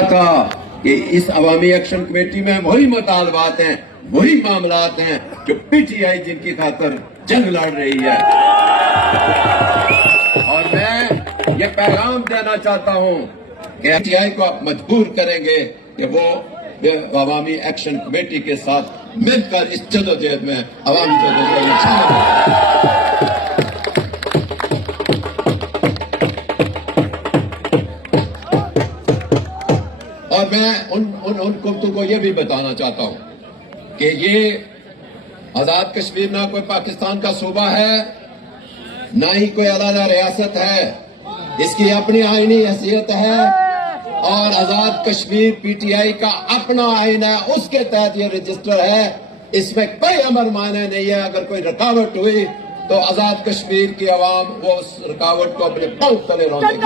کہا تھا کہ اس عوامی ایکشن کمیٹی میں وہی مطالبات ہیں، وہی معاملات ہیں جو پی ٹی آئی جن کی خاطر جنگ لڑ رہی ہے. اور میں یہ پیغام دینا چاہتا ہوں کہ پی ٹی آئی کو آپ مجبور کریں گے کہ وہ عوامی ایکشن کمیٹی کے ساتھ مل کر اس جدوجہد میں عوامی جدوجہد میں شامل ہوں. اور میں ان قوتوں کو یہ بھی بتانا چاہتا ہوں کہ یہ آزاد کشمیر نہ کوئی پاکستان کا صوبہ ہے، نہ ہی کوئی علیحدہ ریاست ہے. اس کی اپنی آئینی حیثیت ہے اور Azad Kashmir P T I کا اپنا آئین ہے، اس کے تحت یہ رجسٹر ہے. اس میں کوئی امر معنی نہیں ہے. اگر کوئی رکاوٹ ہوئی تو آزاد کشمیر کی عوام وہ اس رکاوٹ کو اپنے پاؤں تلے رونگے گی.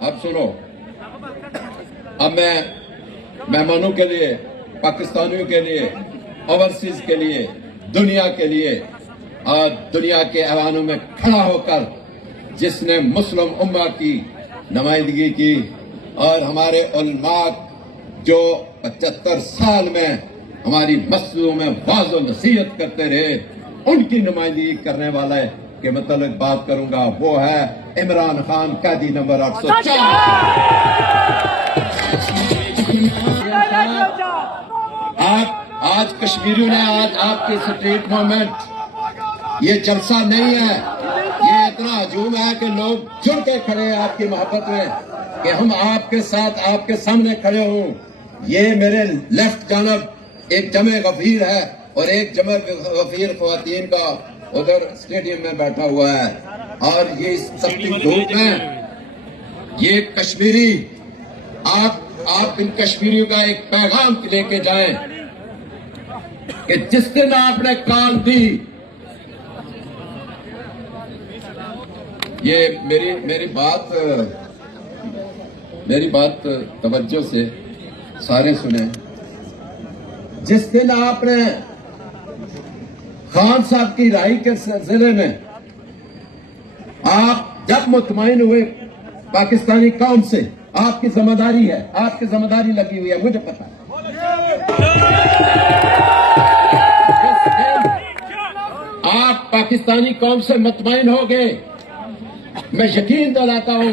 اب سنو، اب میں مہمانوں کے لیے، پاکستانیوں کے لیے، اوورسیز کے لیے، دنیا کے لیے اور دنیا کے ایوانوں میں کھڑا ہو کر جس نے مسلم امہ کی نمائندگی کی اور ہمارے علماء جو 75 سال میں ہماری مسجدوں میں واعظ و نصیحت کرتے رہے، ان کی نمائندگی کرنے والے کے متعلق بات کروں گا. وہ ہے عمران خان، قیدی نمبر 804. آج کشمیریوں نے آپ کی اسٹریٹ موومنٹ، یہ جلسہ نہیں ہے، یہ اتنا ہجوم ہے کہ لوگ جڑ کے کھڑے ہیں آپ کی محبت میں کہ ہم آپ کے ساتھ، آپ کے سامنے کھڑے ہوں. یہ میرے لیفٹ جانب ایک جمع غفیر ہے اور ایک جمع غفیر خواتین کا ادھر اسٹیڈیم میں بیٹھا ہوا ہے. اور یہ سختی دھوپ میں یہ کشمیری، آپ ان کشمیریوں کا ایک پیغام لے کے جائیں کہ جس دن آپ نے کال دی، یہ میری بات توجہ سے سارے سنیں. جس دن آپ نے خان صاحب کی رہائی کے ضلع میں آپ جب مطمئن ہوئے پاکستانی قوم سے، آپ کی ذمہ داری ہے، آپ کی ذمہ داری لگی ہوئی ہے، مجھے پتا ہے. آپ پاکستانی قوم سے مطمئن ہو گئے، میں یقین دلاتا ہوں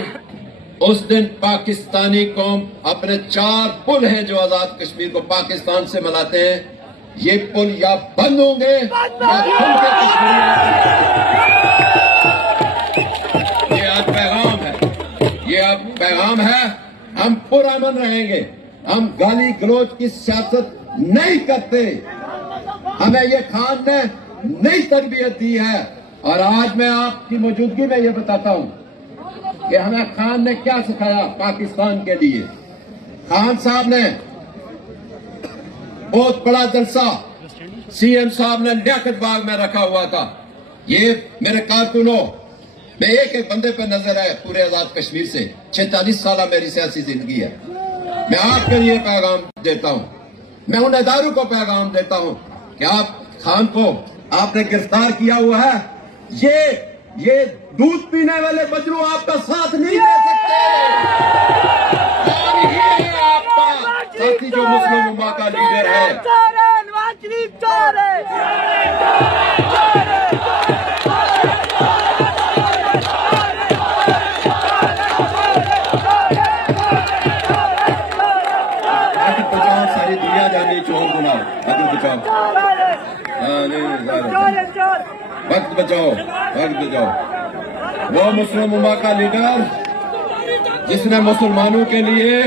اس دن پاکستانی قوم اپنے 4 پل ہیں جو آزاد کشمیر کو پاکستان سے ملاتے ہیں، یہ پل یا بند ہوں گے یا کھل کے کشمیر. یہ آج پیغام ہے، یہ اب پیغام ہے. ہم پرامن رہیں گے، ہم گالی گلوچ کی سیاست نہیں کرتے. ہمیں یہ خان نے نئی تربیت دی ہے. اور آج میں آپ کی موجودگی میں یہ بتاتا ہوں کہ ہمیں خان نے کیا سکھایا پاکستان کے لیے. خان صاحب نے بہت بڑا جلسہ سی ایم صاحب نے لیاقت باغ میں رکھا ہوا تھا. یہ میرے کارکنوں میں ایک بندے پہ نظر ہے پورے آزاد کشمیر سے. 46 سالہ میری سیاسی زندگی ہے. میں آپ کے لیے پیغام دیتا ہوں، میں ان اداروں کو پیغام دیتا ہوں کہ آپ خان کو آپ نے گرفتار کیا ہوا ہے. یہ دودھ پینے والے بجرو آپ کا ساتھ نہیں دے سکتے. اور یہ آپ کا ساتھی جو مسلم امہ کا لیڈر ہے. ساری دنیا جانی چور بناؤ، بچاؤ، وقت بچاؤ، وقت بچاؤ. وہ مسلم امہ کا لیڈر جس نے مسلمانوں کے لیے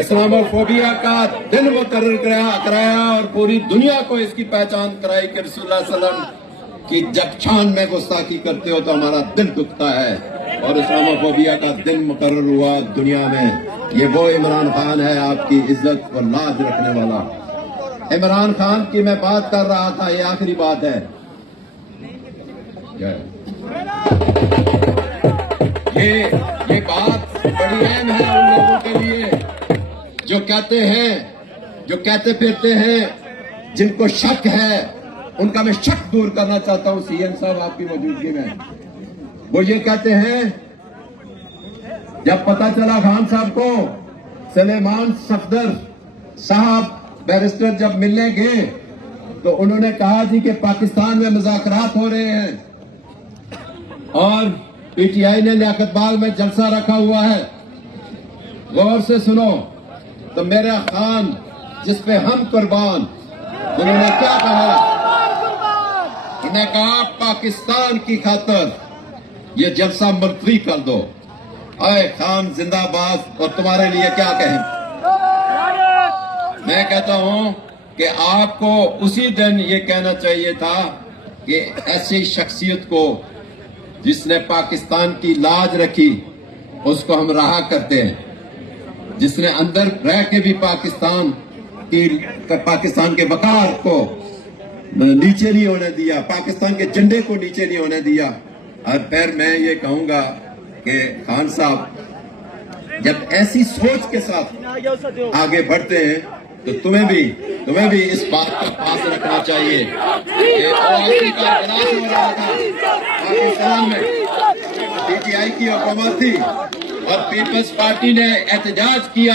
اسلاموفوبیا کا دن مقرر کرایا اور پوری دنیا کو اس کی پہچان کرائی کہ رسول اللہ صلی اللہ علیہ وسلم کی جب شان میں گستاخی کرتے ہو تو ہمارا دل دکھتا ہے. اور اسلاموفوبیا کا دن مقرر ہوا دنیا میں. یہ وہ عمران خان ہے، آپ کی عزت اور لاج رکھنے والا. عمران خان کی میں بات کر رہا تھا، یہ آخری بات ہے. یہ بات کہتے پھرتے ہیں جن کو شک ہے ان کا میں شک دور کرنا چاہتا ہوں سی ایم صاحب آپ کی موجودگی میں. وہ یہ کہتے ہیں جب پتہ چلا خان صاحب کو سلیمان صفدر صاحب بیرسٹر جب ملنے گئے تو انہوں نے کہا جی کہ پاکستان میں مذاکرات ہو رہے ہیں اور پی ٹی آئی نے لیاقت باغ میں جلسہ رکھا ہوا ہے. غور سے سنو تو میرا خان جس پہ ہم قربان، انہوں نے کیا کہا؟ انہوں نے کہا پاکستان کی خاطر یہ جلسہ ملتوی کر دو. اے خان زندہ باد. اور تمہارے لیے کیا کہیں؟ میں کہتا ہوں کہ آپ کو اسی دن یہ کہنا چاہیے تھا کہ ایسی شخصیت کو جس نے پاکستان کی لاج رکھی اس کو ہم رہا کرتے ہیں، جس نے اندر رہ کے بھی پاکستان کے وقار کو نیچے نہیں ہونے دیا، پاکستان کے جھنڈے کو نیچے نہیں ہونے دیا. اور پھر میں یہ کہوں گا کہ خان صاحب جب ایسی سوچ کے ساتھ آگے بڑھتے ہیں تو تمہیں بھی اس بات کا پاس رکھنا چاہیے کہ اوائسی کا اجلاس ہو رہا تھا پاکستان میں، پی ٹی آئی کی حکومت تھی اور پیپلز پارٹی نے احتجاج کیا.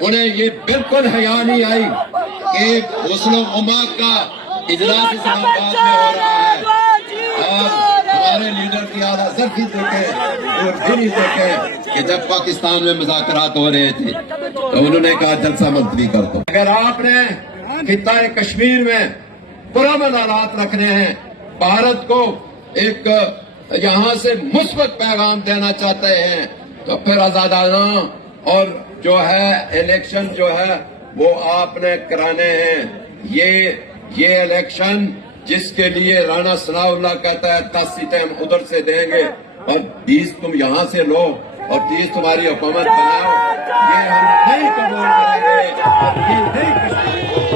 انہیں یہ بالکل حیا نہیں آئی کہ غسل و اماق کا اجلاس اسلام آباد میں ہو رہا ہے اور ہمارے لیڈر کی اعلیٰ حضرت دیکھے وہ بھی نہیں دیکھے کہ جب پاکستان میں مذاکرات ہو رہے تھے تو انہوں نے کہا جلسہ ملتوی کر دو. اگر آپ نے خطہ کشمیر میں پرامن حالات رکھنے ہیں، بھارت کو ایک یہاں سے مثبت پیغام دینا چاہتے ہیں تو پھر آزادانہ اور جو ہے الیکشن جو ہے وہ آپ نے کرانے ہیں. یہ الیکشن جس کے لیے رانا ثناء اللہ کہتا ہے 10 سیٹیں ہم ادھر سے دیں گے اور 20 تم یہاں سے لو اور 30 تمہاری حکومت بناؤ، یہ ہم نہیں قبول کریں گے.